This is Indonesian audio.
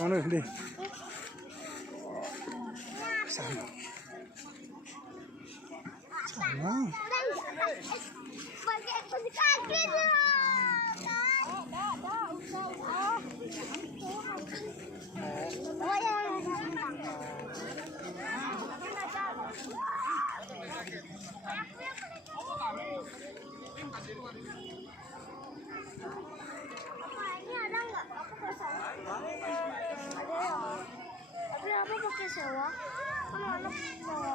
Sana đi. Sana. Sana. Ini ada nggak? Aku pakai sewa. Ada ya. Tapi apa pakai sewa? Kan anak sewa.